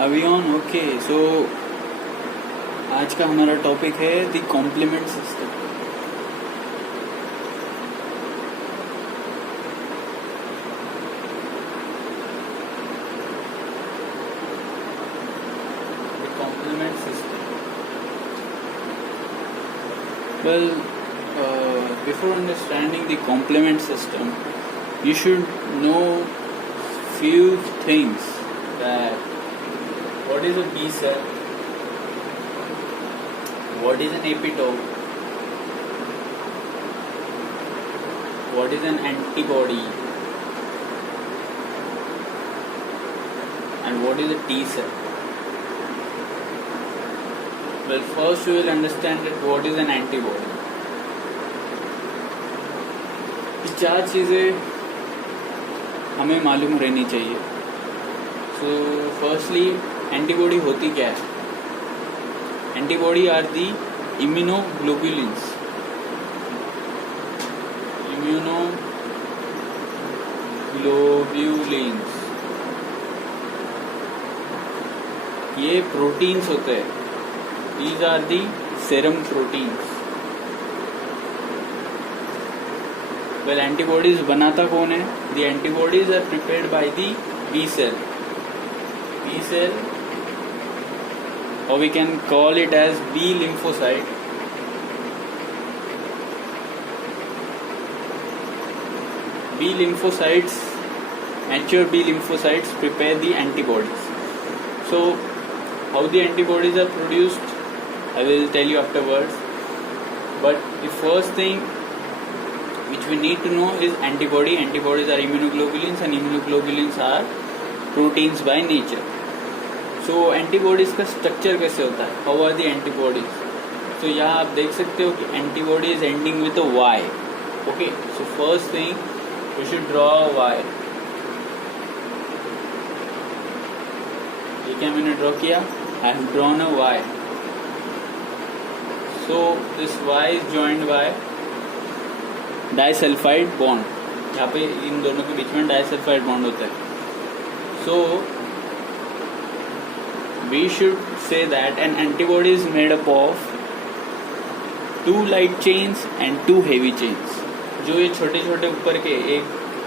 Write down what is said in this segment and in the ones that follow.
अभी on okay. सो आज का हमारा टॉपिक है the complement system. The complement system. Well, before understanding the complement system, you should know few things, that what is a B cell, what is an epitope, what is an antibody, and what is a T cell. Well, first we will understand that what is an antibody. ये चार चीज़ें हमें मालूम रहनी चाहिए। So firstly, antibody होती क्या है? Antibody are the immunoglobulins. ये प्रोटीन्स होते हैं। These are the serum proteins. Well, antibodies बनाता कौन है? The antibodies are prepared by the B cell. B cell, or we can call it as B lymphocyte. B lymphocytes, mature B lymphocytes prepare the antibodies. So, how the antibodies are produced, I will tell you afterwards. But the first thing which we need to know is antibody. Antibodies are immunoglobulins, and immunoglobulins are proteins by nature. So antibodies का structure कैसे होता है? How are the antibodies? तो यहाँ आप देख सकते हो कि antibody is ending with a Y. Okay, so first thing you should draw a Y. ये क्या मैंने ड्रॉ किया? I have drawn a Y. So this Y is joined by disulphide bond. यहाँ पे इन दोनों के बीच में डाइसल्फाइड बॉन्ड होता है। सो we should say that an antibody is made up of 2 light chains and 2 heavy chains. जो ये छोटे छोटे ऊपर के 1,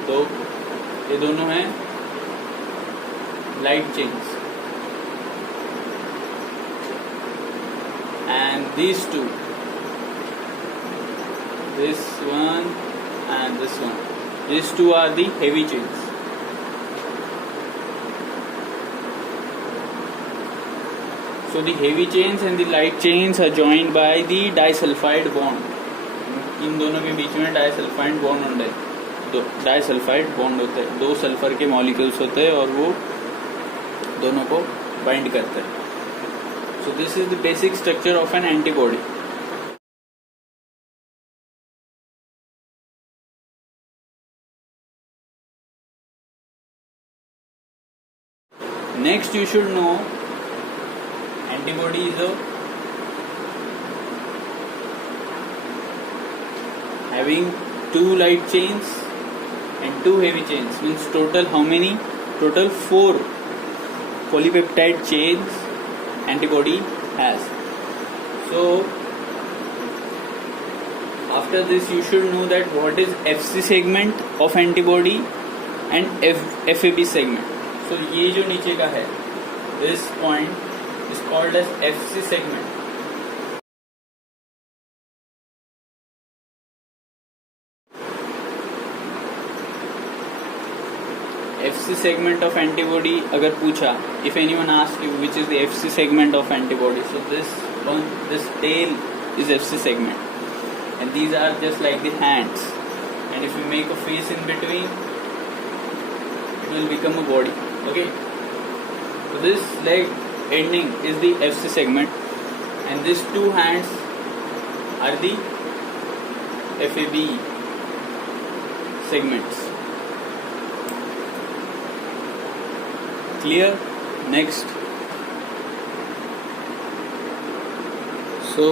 2 ये दोनों हैं light chains, and these two, this one and this one, these two are the heavy chains. So the heavy chains and the light chains are joined by the disulfide bond. इन दोनों के बीच में डाइसल्फाइड बॉन्ड होता है। Disulphide bond होता है, 2 sulphur के molecules होते हैं और वो दोनों को बाइंड करते हैं। So this is the basic structure of an antibody. Next you should know antibody is having 2 light chains and 2 heavy chains. Means total how many? Total 4 polypeptide chains antibody has. So after this you should know that what is FC segment of antibody and FAB segment. So ये जो नीचे का है, this point is called as FC segment. FC segment of antibody अगर पूछा, if anyone asks you which is the FC segment of antibody, so this tail is FC segment, and these are just like the hands, and if you make a face in between, it will become a body. Okay, so this leg ending is the FC segment, and these 2 hands are the FAB segments. Clear? Next. So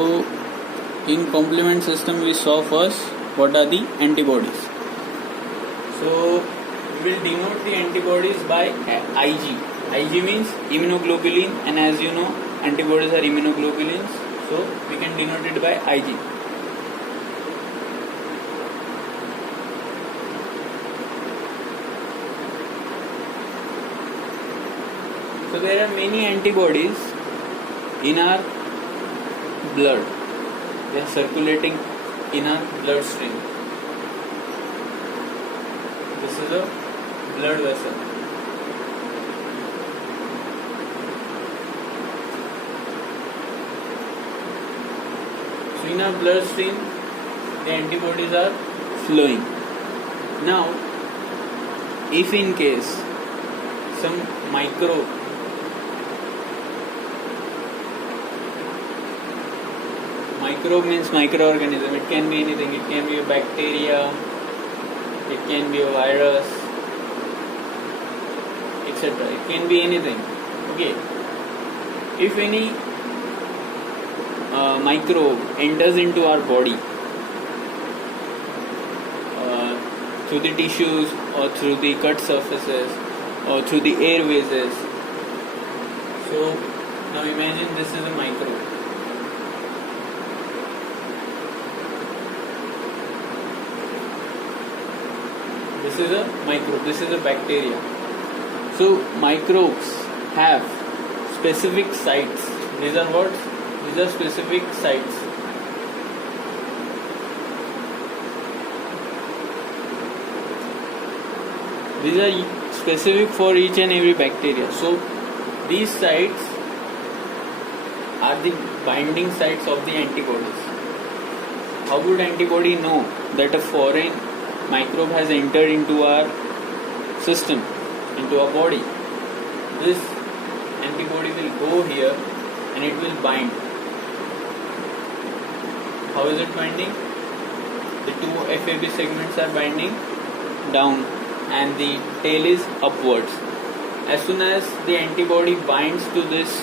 in complement system we saw first what are the antibodies. So we will denote the antibodies by Ig. Ig means immunoglobulin, and as you know, antibodies are immunoglobulins, so we can denote it by Ig. So there are many antibodies in our blood. They are circulating in our bloodstream. This is a blood vessel. So in our bloodstream, the antibodies are flowing. Now, if in case some microbe means microorganism. It can be anything. It can be a bacteria, it can be a virus, etc. It can be anything. Okay. If any microbe enters into our body through the tissues or through the cut surfaces or through the airways. So now imagine this is a microbe. This is a microbe, this is a bacteria. So microbes have specific sites. These are what? These are specific sites. These are specific for each and every bacteria. So these sites are the binding sites of the antibodies. How would antibody know that a foreign microbe has entered into our system, into our body? This antibody will go here and it will bind. How is it binding? The two FAB segments are binding down and the tail is upwards. As soon as the antibody binds to this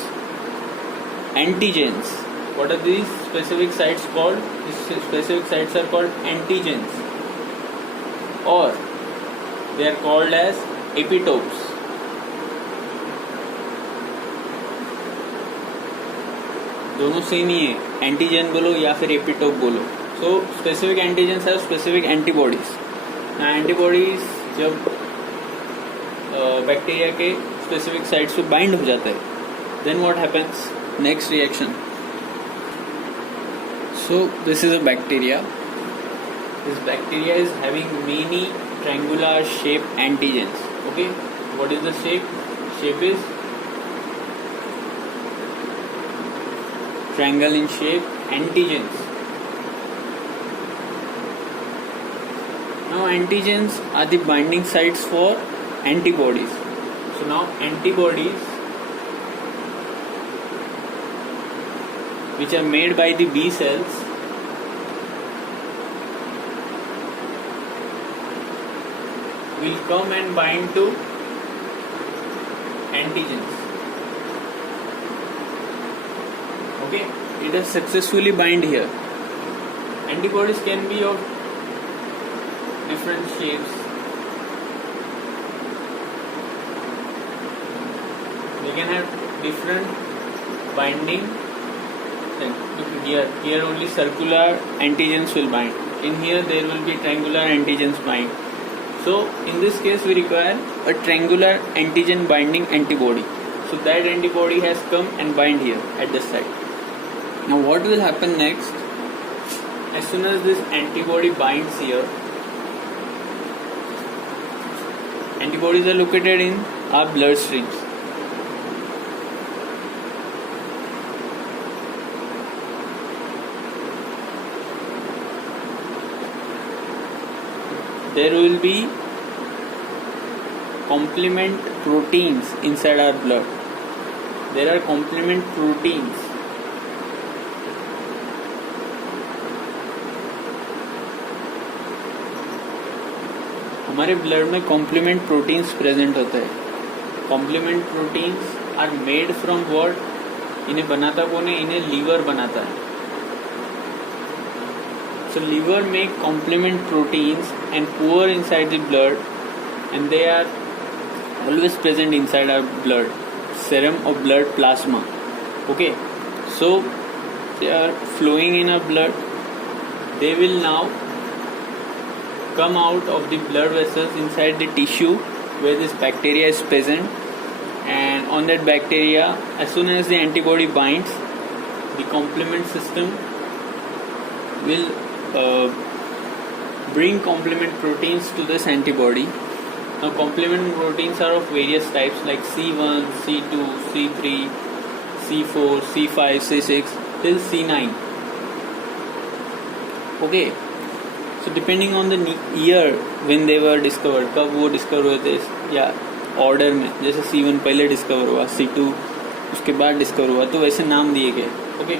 antigens, what are these specific sites called? These specific sites are called antigens, or they are called as epitopes. दोनों same ही है, antigen बोलो या फिर epitope बोलो. So specific antigens have specific antibodies. Antibodies जब bacteria के specific sites पे बाइंड हो जाता है, then what happens? Next reaction. So this is a bacteria. This bacteria is having many triangular shape antigens. Okay, what is the shape? Shape is triangle in shape. Antigens. Now antigens are the binding sites for antibodies. So now antibodies, which are made by the B cells, will come and bind to antigens. Okay, it has successfully bind here. Antibodies can be of different shapes. They can have different binding. Look here only circular antigens will bind. In here there will be triangular antigens bind. So in this case we require a triangular antigen binding antibody. So that antibody has come and bind here at this site. Now what will happen next? As soon as this antibody binds here, antibodies are located in our blood streams. There will be complement proteins inside our blood. There are complement proteins. हमारे blood में complement proteins present होते हैं. Complement proteins are made from what? इन्हें बनाता कौन है? इन्हें liver बनाता है. So liver make complement proteins and pour inside the blood, and they are always present inside our blood, serum or blood plasma. Okay, so they are flowing in our blood. They will now come out of the blood vessels inside the tissue where this bacteria is present, and on that bacteria, as soon as the antibody binds, the complement system will bring complement proteins to this antibody. Now complement proteins are of various types like C1, C2, C3, C4, C5, C6 till C9. Okay, so depending on the year when they were discovered, कब वो discover हुए थे या order में, जैसे C1 पहले discover हुआ, C2 उसके बाद डिस्कवर हुआ, तो वैसे नाम दिए गए. Okay,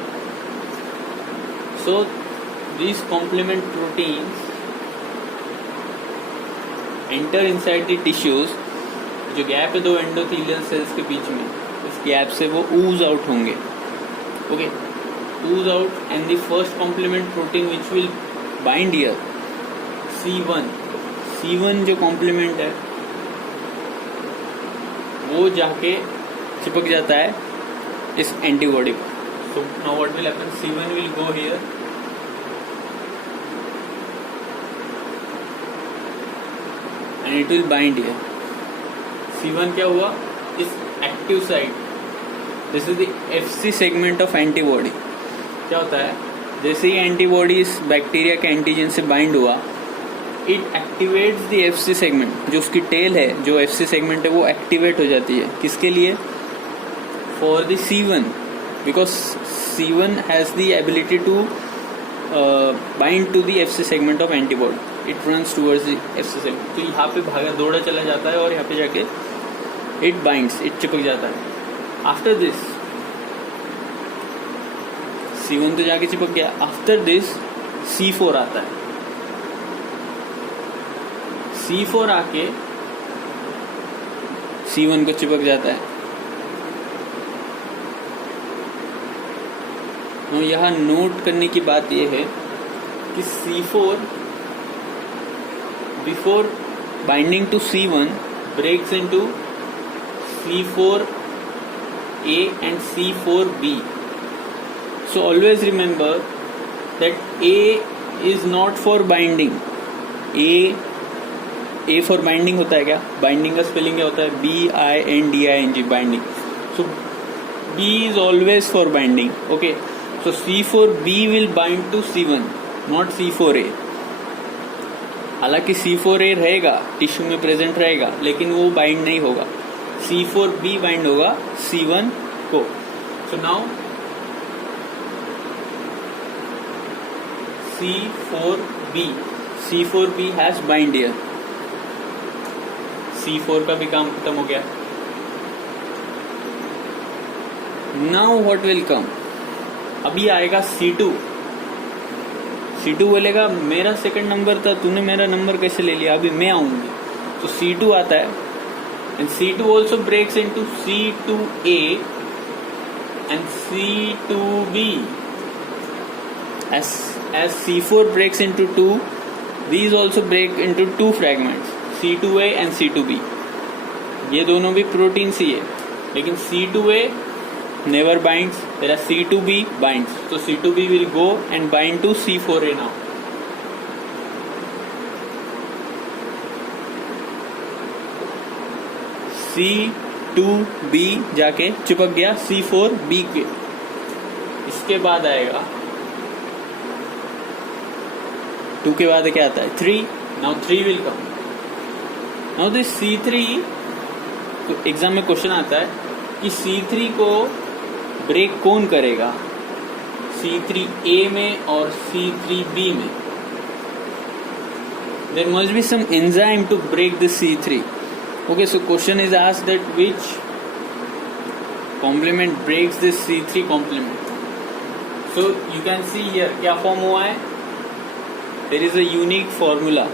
so these complement proteins enter inside the tissues. जो गैप है दो एंडोथेलियल सेल्स के बीच में, इस गैप से वो ooze out होंगे. Okay, ooze out, and the first complement protein which will bind here, C1 जो complement है वो जाके चिपक जाता है इस एंटीबॉडी पर. So now what will happen? C1 will go here. And it will bind here. C1 क्या हुआ? इस active side, this is the FC segment of antibody. क्या होता है? जैसे ही एंटीबॉडी इस बैक्टीरिया के एंटीजन से बाइंड हुआ, it activates the FC segment. जो उसकी टेल है, जो FC सेगमेंट है, वो एक्टिवेट हो जाती है. किसके लिए? For the C1, because C1 has the ability to bind to the FC segment of antibody. It runs towards the FC segment. तो यहाँ पे भागा दौड़ा चला जाता है और यहाँ पे जाके इट बाइंड्स, इट चिपक जाता है. आफ्टर दिस C1 तो जाके चिपक गया. आफ्टर दिस C4 आता है. C4 आके C1 को चिपक जाता है. तो यहाँ नोट करने की बात यह है कि C4 before binding to C1 breaks into C4A and C4B. So always remember that A is not for binding. A for binding होता है क्या? Binding का spelling क्या होता है? BINDING, binding. So B is always for binding. Okay. So C4B will bind to C1, not C4A. हालांकि C4A रहेगा, tissue में प्रेजेंट रहेगा, लेकिन वो बाइंड नहीं होगा. C4B बाइंड होगा C1 को. So now C4B has bind here. C4 का भी काम खत्म हो गया. Now what will come? अभी आएगा C2 बोलेगा मेरा सेकंड नंबर था, तूने मेरा नंबर कैसे ले लिया, अभी मैं आऊंगी. तो C2 आता है, and C2 also breaks into C2A and C2B. As C4 breaks into 2, these also break into 2 fragments, C2A and C2B. ये दोनों भी प्रोटीन ही है, लेकिन C2A never binds, whereas C2B binds. So C2B will go and bind to C4A now. C2B जाके चिपक गया C4B के. इसके बाद आएगा 2 के बाद क्या आता है? 3. Now 3 will come. Now this C3, तो एग्जाम में क्वेश्चन आता है कि C3 को ब्रेक कौन करेगा, C3A में और C3B में. There must be some enzyme to break this C3. Okay, so question is asked that which complement breaks this C3 complement. So you can see here क्या फॉर्म हुआ है. There is a unique formula,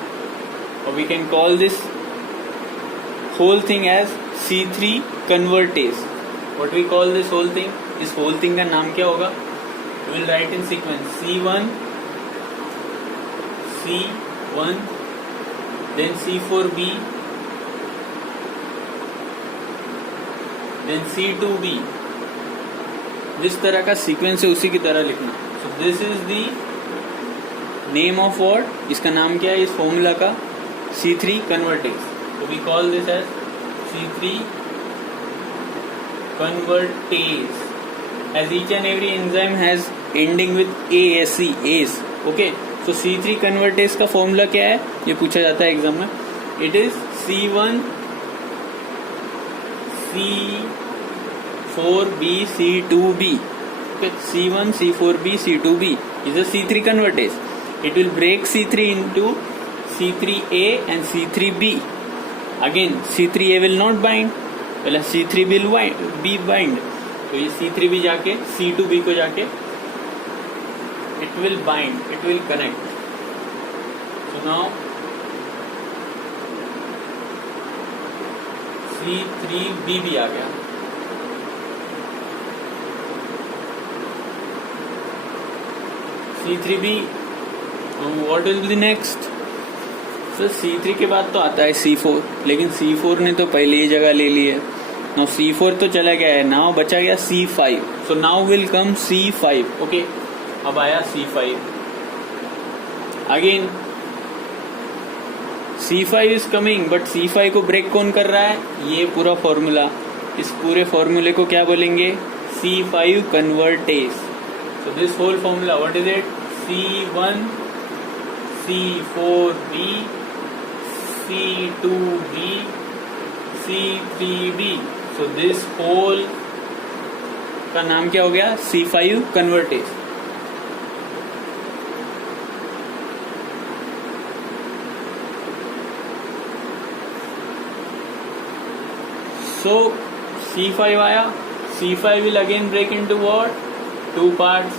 or we can call this whole thing as C3 convertase. What we call this whole thing? इस whole thing का नाम क्या होगा? We will write in sequence C1, then C4B, then C2B, जिस तरह का sequence है उसी की तरह लिखना. सो this is the name of what, इसका नाम क्या है इस फॉर्मूला का, C3 convertase. So we call this as C3 convertase, as each and every enzyme has ending with ASE, ACE. Okay, so C3 convertase का फॉर्मूला क्या है, ये पूछा जाता है एग्जाम में. It is C1 C4B C2B. Okay, C1 C4B C2B is a C3 convertase. It will break C3 into C3A and C3B. Again C3A will not bind, पहले C3 will be bind. तो ये C3B जाके C2B को जाके it will bind, it will connect. So now C3B भी आ गया. C3B, what will be next? Sir C3 के बाद तो आता है C4, लेकिन C4 ने तो पहले ही जगह ले ली है. नाउ C4 तो चला गया है, नाउ बचा गया C5. So now will come C5. Okay, अब आया C5. Again C5 is coming, but C5 को ब्रेक कौन कर रहा है, ये पूरा फॉर्मूला. इस पूरे फॉर्मूले को क्या बोलेंगे, C5 convertase. So this whole formula, what is it, C1 C4B C2B C3B. So this whole का नाम क्या हो गया, C5 कन्वर्टेज. So C5 आया, C5 will again break into what, two parts.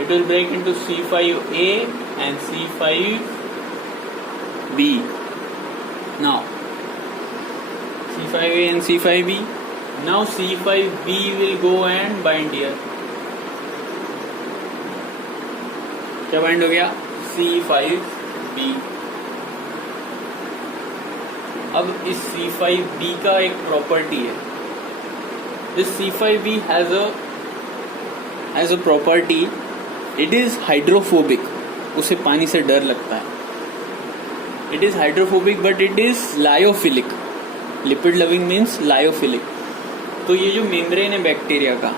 It will break into C5A and C5B. Now C5A and C5B. Now C5B will go and bind here. क्या bind हो गया, C5B. अब इस C5B का एक property है. This C5B has a property, it is hydrophobic. उसे पानी से डर लगता है. It is hydrophobic but it is lyophilic. Lipid loving means lyophilic. तो ये जो मेम्ब्रेन है बैक्टीरिया का,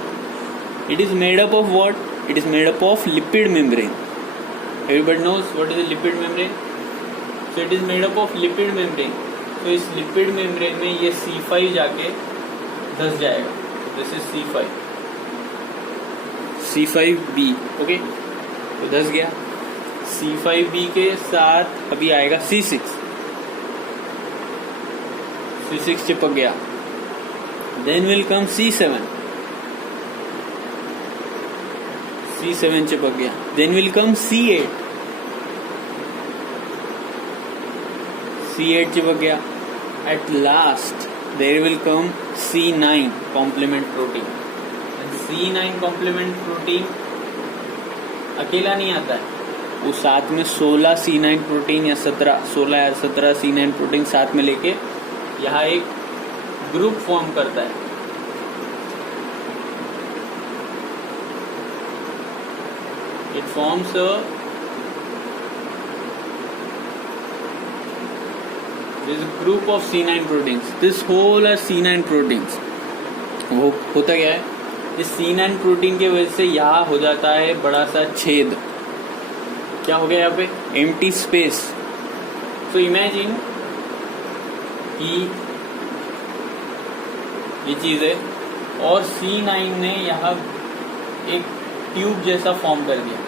it is made up of what, it is made up of lipid membrane. Everybody knows what is a lipid membrane. So it is made up of lipid membrane. तो इस lipid membrane में ये C5 जाके धस जाएगा. This is C5B. Okay, तो धस गया. C5B के साथ अभी आएगा C6. C6 चिपक गया. Then will come C7. C7 चिपक गया. Then will come C8. C8 चिपक गया. At last there will come C9 complement protein. And C9 complement protein अकेला नहीं आता है, वो साथ में 16 C9 प्रोटीन या 16 या 17 C9 प्रोटीन साथ में लेके यहाँ एक ग्रुप फॉर्म करता है. It forms this group of C9 proteins. This whole are C9 proteins. वो होता क्या है, इस C9 प्रोटीन के वजह से यहाँ हो जाता है बड़ा सा छेद. क्या हो गया यहाँ पे, एम्प्टी स्पेस. सो इमेजिन कि ये चीज है और C9 ने यहाँ एक ट्यूब जैसा फॉर्म कर दिया.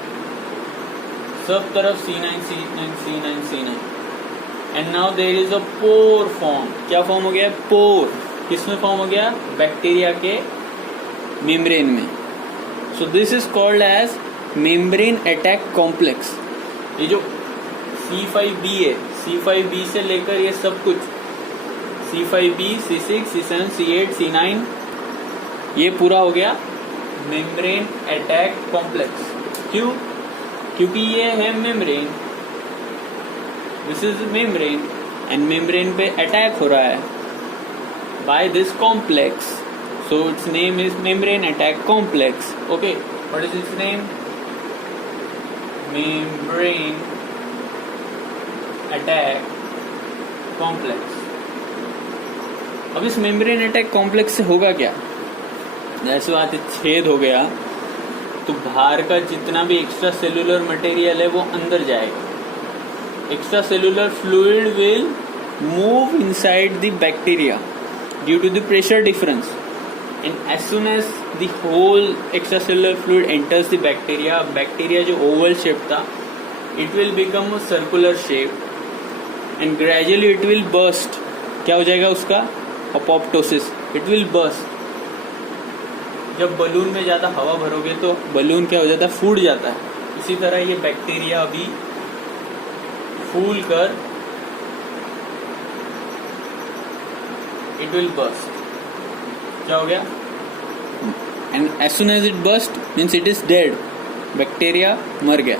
सब तरफ C9 C9 C9 C9. And now there is a pore form. क्या फॉर्म हो गया, पोर. किसमें फॉर्म हो गया, बैक्टीरिया के मेम्ब्रेन में. So this is called as membrane attack complex. ये जो C5B है, C5B से लेकर ये सब कुछ C5B C6 C7 C8 C9 ये पूरा हो गया मेम्ब्रेन अटैक कॉम्प्लेक्स. क्यों, क्योंकि ये है membrane. This is membrane and membrane पे अटैक हो रहा है by this complex. So its name is membrane attack complex. Okay, what is its name? Membrane attack complex. अब इस मेम्ब्रेन अटैक कॉम्प्लेक्स से होगा क्या? जैसे बात छेद हो गया तो बाहर का जितना भी एक्स्ट्रा सेलुलर मटेरियल है वो अंदर जाएगा. Extra cellular fluid will move inside the bacteria due to the pressure difference, and as soon as the whole extra cellular fluid enters the bacteria, bacteria जो ओवल शेप था it will become a circular shape and gradually it will burst. क्या हो जाएगा उसका? Apoptosis. It will burst. जब balloon में ज्यादा हवा भरोगे तो बलून क्या हो जाता है? फूट जाता है. इसी तरह ये बैक्टीरिया अभी फूल कर इट विल बर्स्ट. क्या हो गया? And as soon as it burst means it is dead. Bacteria मर गया.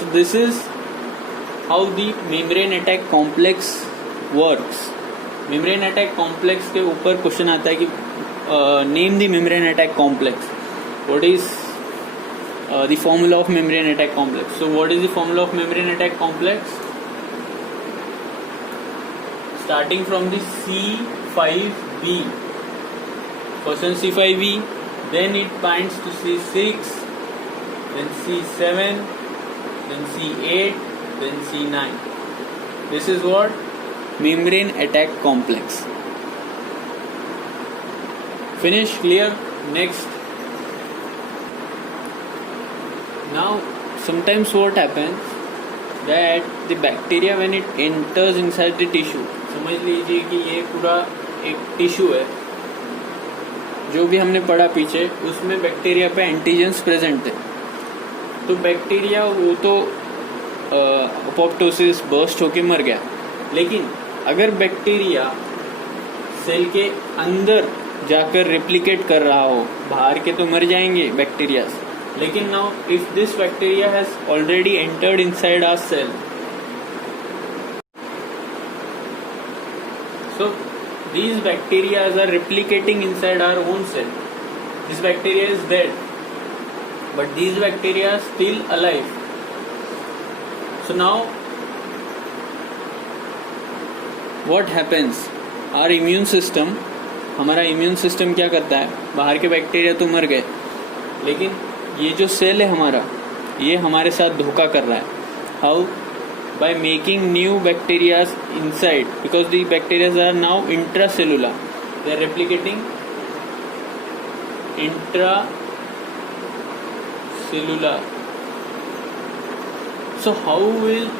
So this is how the membrane attack complex works. Membrane attack complex के ऊपर क्वेश्चन आता है कि name the membrane attack complex. What is the formula of membrane attack complex? So what is the formula of membrane attack complex? Starting from the C5b. First one C5b, then it binds to C6, then C7, then C8, then C9. This is what? Membrane attack complex. Finish? Clear? Next. Now sometimes what happens that the bacteria when it enters inside the tissue, समझ लीजिए कि ये पूरा एक tissue है जो भी हमने पढ़ा पीछे, उसमें बैक्टीरिया पे एंटीजेंस प्रेजेंट है. तो बैक्टीरिया वो तो अपोप्टोसिस बर्स्ट होके मर गया. लेकिन अगर बैक्टीरिया सेल के अंदर जाकर रेप्लिकेट कर रहा हो, बाहर के तो मर जाएंगे बैक्टीरिया. लेकिन now if this bacteria has already entered inside our cell, so these bacteria are replicating inside our own cell. This bacteria is dead, but these bacteria are still alive. So now what happens? Our immune system, हमारा immune system क्या करता है? बाहर के bacteria तो मर गए, लेकिन ये जो सेल है हमारा, ये हमारे साथ धोखा कर रहा है. How? By making new bacteria inside, because the bacteria are now intracellular. They are replicating intracellular. So how will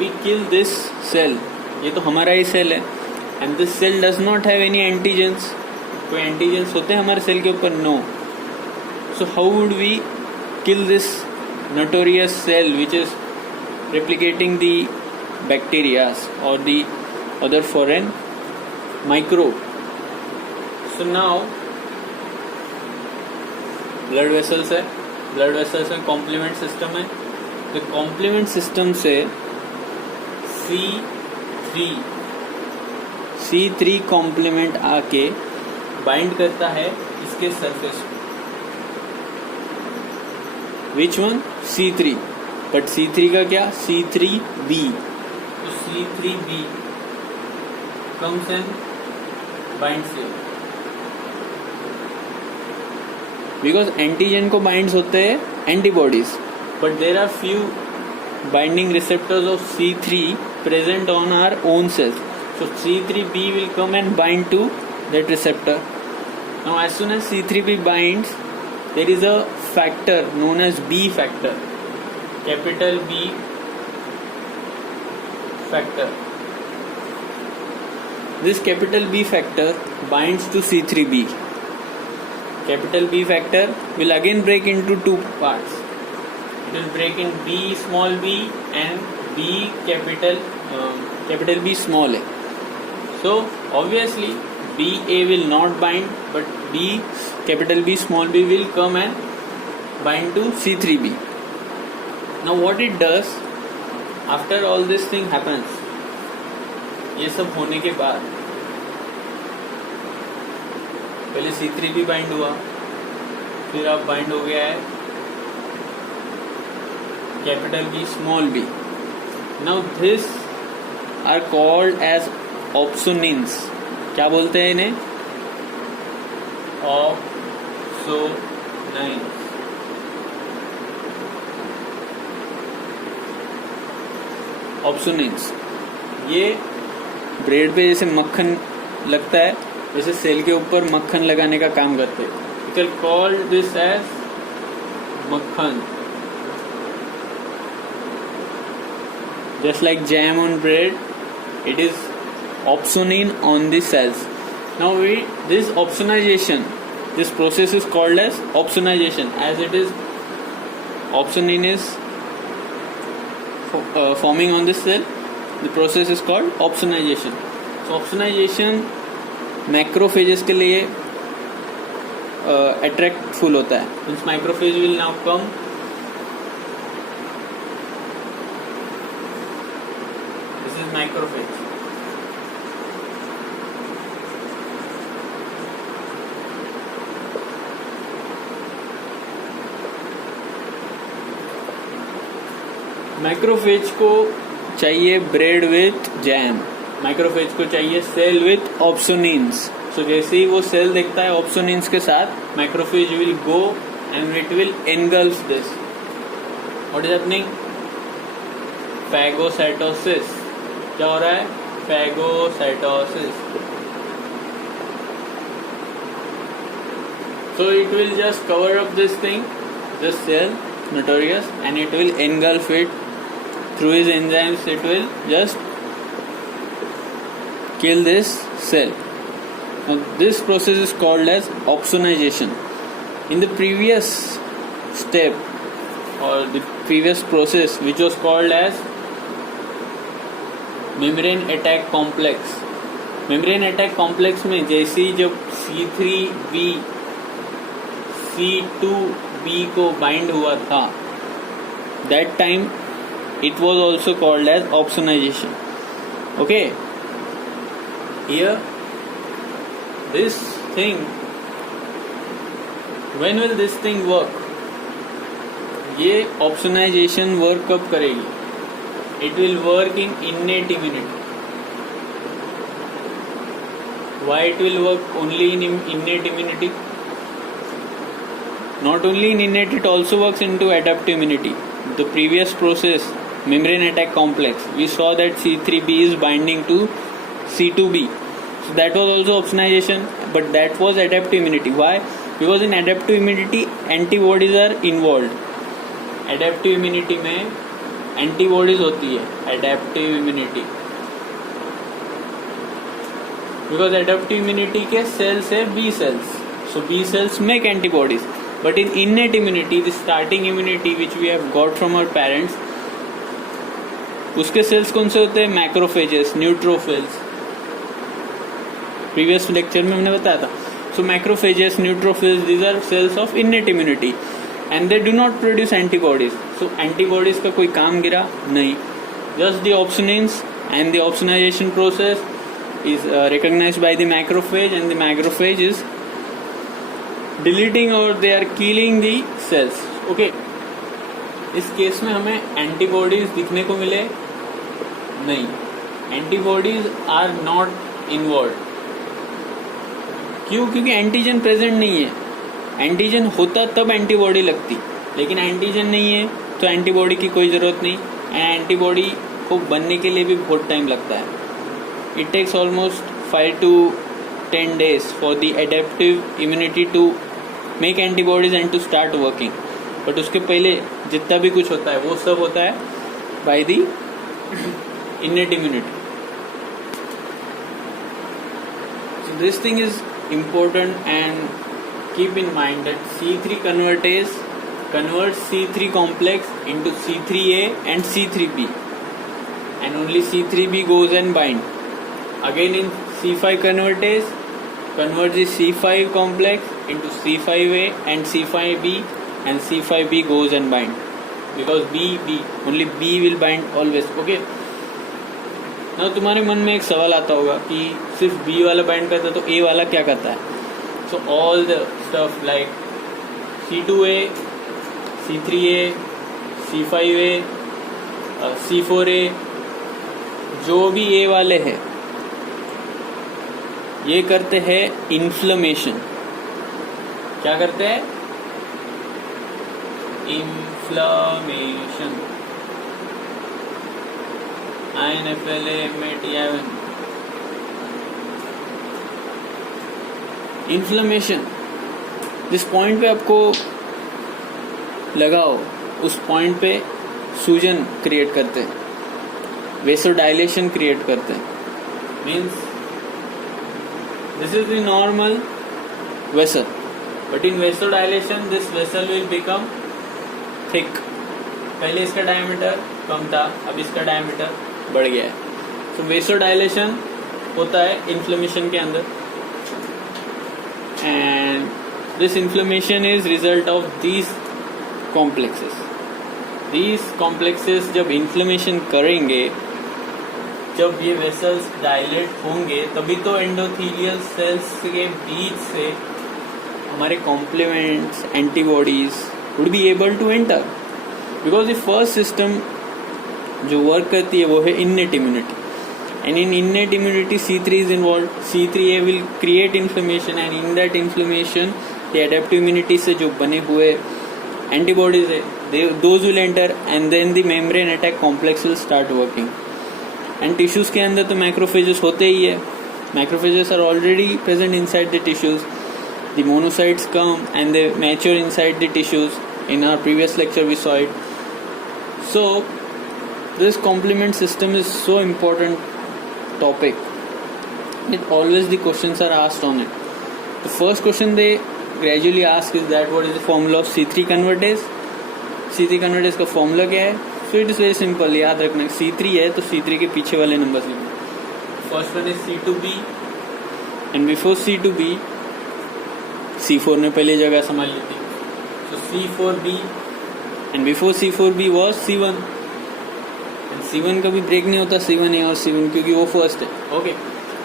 we kill this cell? ये तो हमारा ही सेल है, and this cell does not have any antigens. कोई antigens होते हैं हमारे cell के ऊपर? No. So how would we kill this notorious cell which is replicating the bacteria or the other foreign microbe? So now blood vessels है, blood vessels में complement system है. तो complement system से C3 complement आके bind करता है इसके surface. Which one? C3. But C3 का क्या? C3b. तो C3b comes and binds here. Because antigen को binds होते हैं antibodies, but there are few binding receptors of C3 present on our own cells. So C3b will come and bind to that receptor. Now as soon as C3b binds, there is a factor known as B factor. Capital B factor. This capital B factor binds to C3b. Capital B factor will again break into two parts. It will break in B small b and B capital B small a. So obviously BA will not bind, but capital B small b will come and bind to C3b. Now what it does after all this thing happens, ये सब होने के बाद पहले C3 भी bind हुआ, फिर अब बाइंड हो गया है capital B small b. Now this are called as opsonins. क्या बोलते हैं इन्हें? ऑप्सोनिन्स. ऑप्सोनिन्स ये ब्रेड पे जैसे मक्खन लगता है वैसे सेल के ऊपर मक्खन लगाने का काम करते हैं. You can call this as makkhan. Just like jam on bread, it is opsonin on the cells. Now this opsonization, this process is called as opsonization, as it is opsonin is forming on the cell. The process is called opsonization. So opsonization macrophages के लिए attractful होता है. Means macrophage will now come. Macrophage. Macrophage को चाहिए bread with jam. Macrophage को चाहिए cell with ऑप्सोनिन्स. सो जैसे ही वो सेल देखता है ऑप्सोनिन्स के साथ, macrophage will go and it will engulf this. What is happening? Phagocytosis. क्या हो रहा है? Phagocytosis. So it will just cover up this thing, this cell, notorious, and it will engulf it through his enzymes. It will just kill this cell. Now this process is called as opsonization. In the previous step or the previous process, which was called as membrane attack complex. Membrane attack complex में जैसे ही जब C3b C2b को bind हुआ था, that time it was also called as opsonization. Okay, here this thing, when will this thing work? ये opsonization work कब करेगी? It will work in innate immunity. Why it will work only in innate immunity? Not only in innate, it also works into adaptive immunity. The previous process, membrane attack complex, we saw that C3b is binding to C2b. So that was also opsonization, but that was adaptive immunity. Why? Because in adaptive immunity, antibodies are involved. Adaptive immunity में antibodies होती है. Adaptive immunity, because adaptive immunity के cells है B cells. So B cells make antibodies. But in innate immunity, the starting immunity which we have got from our parents, उसके cells कौन से होते हैं? Macrophages, neutrophils. प्रीवियस लेक्चर में हमने बताया था. So macrophages, neutrophils, these are cells of innate immunity and they do not produce antibodies. So antibodies का कोई काम गिरा नहीं. Just the opsonins and the opsonization process is recognized by the macrophage, and the macrophage is deleting or they are killing the cells. Okay. इस case में हमें antibodies दिखने को मिले नहीं. Antibodies are not involved. क्यों? क्योंकि एंटीजन प्रेजेंट नहीं है. एंटीजन होता तब एंटीबॉडी लगती, लेकिन एंटीजन नहीं है तो एंटीबॉडी की कोई ज़रूरत नहीं. एंड एंटीबॉडी को बनने के लिए भी बहुत टाइम लगता है. It takes almost 5 to 10 days for the adaptive immunity to make antibodies and to start working. But उसके पहले जितना भी कुछ होता है वो सब होता है by the innate immunity. So this thing is important, and keep in mind that C3 convertase converts C3 complex into C3A and C3B, and only C3B goes and bind. Again in C5 convertase converts the C5 complex into C5A and C5B, and C5B goes and bind, because only B will bind always. Okay. ना तुम्हारे मन में एक सवाल आता होगा कि सिर्फ बी वाला बाइंड करता है तो ए वाला क्या करता है. So all the stuff like C2A, C3A, C5A, C4A, जो भी A वाले हैं ये करते हैं इन्फ्लेमेशन. क्या करते हैं? इन्फ्लेमेशन. INFLAMATION. इन्फ्लेमेशन. जिस पॉइंट पे आपको लगाओ उस पॉइंट पे सूजन क्रिएट करते हैं, वेसोडाइलेशन क्रिएट करते हैं. Means this is the normal vessel, but in vasodilation this vessel will become thick. पहले इसका डायमीटर कम था, अब इसका डायमीटर बढ़ गया है. So vasodilation होता है इन्फ्लेमेशन के अंदर, and this inflammation is result of these complexes. These complexes जब इन्फ्लेमेशन करेंगे, जब ये वेसल्स डायलेट होंगे, तभी तो एंडोथेलियल सेल्स के बीच से हमारे complements, antibodies would be able to enter. Because the first system जो वर्क करती है वो है innate immunity, and in innate immunity C3 is involve. C3A will create inflammation, and in that inflammation the adaptive immunity से जो बने हुए antibodies है, those will enter, and then the membrane attack complex will start working. And tissues के अंदर तो macrophages होते ही है. Macrophages are already present inside the tissues. The monocytes come and they mature inside the tissues. In our previous lecture we saw it. So this complement system is so important topic. It always the questions are asked on it. The first question they gradually ask is that what is the formula of C3 convertase. C3 convertase का formula क्या है? So it is very simple. याद रखना C3 है तो C3 के पीछे वाले नंबर्स लिखना. First one is C2B, and before C2B C4 ने पहली जगह संभाल ली थी. So C4B, and before C4B was C1, and C1 कभी ब्रेक नहीं होता, C1A और C1, क्योंकि वो फर्स्ट है. ओके,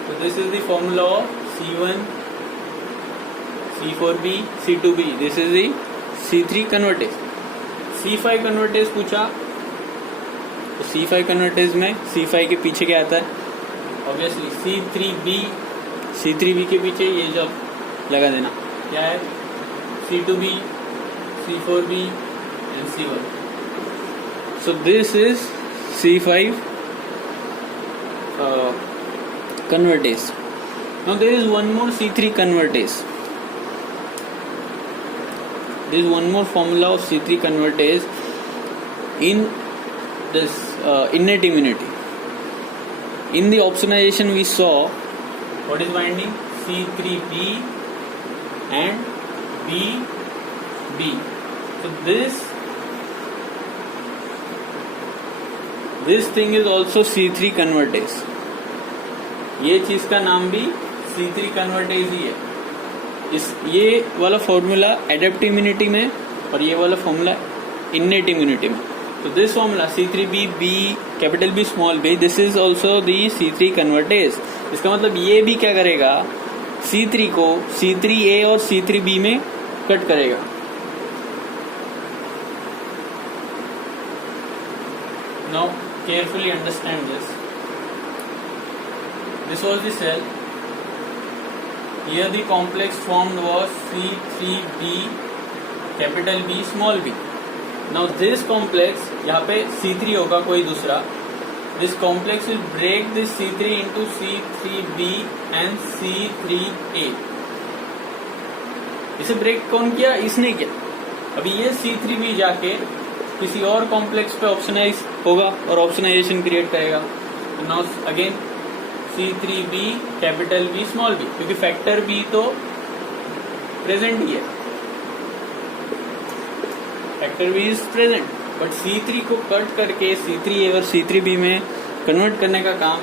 तो this is the formula of C1, C4B, C2B. This is the C3 convertase. C5 convertase पूछा तो C5 कन्वर्टेज में C5 के पीछे क्या आता है? Obviously C3B. C3B के पीछे ये जब लगा देना क्या है? C2B, C4B and C1. So this is C5 convertase. Now there is one more C3 convertase. There is one more formula of C3 convertase in this innate immunity. In the opsonization we saw what is binding? C3B and BB. So this thing is also C3 convertase. ये चीज का नाम भी C3 convertase ही है. ये वाला formula adaptive immunity में और ये वाला फॉर्मूला इन्नेट इम्यूनिटी में. तो this formula C3B, B capital B small b, this is also the C3 convertase. इसका मतलब ये भी क्या करेगा? C3 को C3A और C3B में कट करेगा. Now carefully understand this. This was the cell. Here the complex formed was C3B capital B small b. Now this complex, यहाँ पे C3 होगा कोई दूसरा. This complex will break this C3 into C3B and C3A. इसे break कौन किया? इसने किया. अभी ये C3B जाके किसी और कॉम्प्लेक्स पे ऑप्शनाइज होगा और ऑप्शनाइजेशन क्रिएट करेगा. Now again C3B capital B small b, क्योंकि फैक्टर B तो प्रेजेंट ही है. Factor B is present, but C3 को कट करके C3A और C3B में कन्वर्ट करने का काम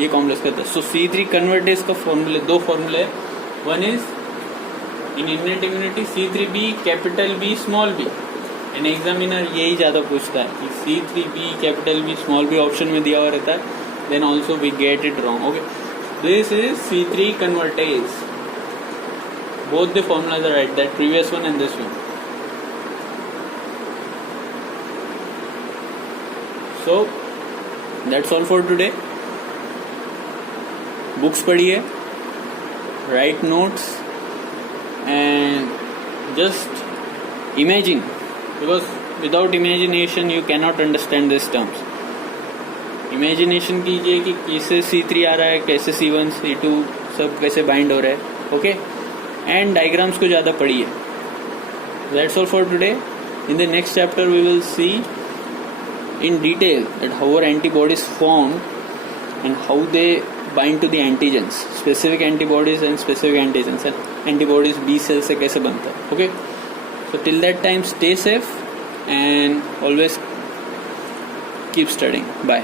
ये कॉम्प्लेक्स करता है. सो C3 कन्वर्टेज का फॉर्मूले, दो फॉर्मूले. One is in innate immunity C3B capital B small b. An examiner यही ज्यादा पूछता है कि C3B capital B small b option में दिया हुआ रहता है. Then also we get it wrong. Okay, this is C3 convertase. both the formulas are right, that previous one and this one. So that's all for today. Books पढ़िए, write notes and just imagine, because without imagination you cannot understand these terms. Imagination कीजिए कि कैसे C3 आ रहा है, कैसे C1 C2 सब कैसे bind हो रहा है. ओके, एंड डायग्राम्स को ज़्यादा पढ़िए. That's all for today. In the next chapter we will see in detail that how are antibodies formed and how they bind to the antigens, specific antibodies and specific antigens, and antibodies B cell से कैसे बनता है. Okay, so till that time stay safe and always keep studying. Bye.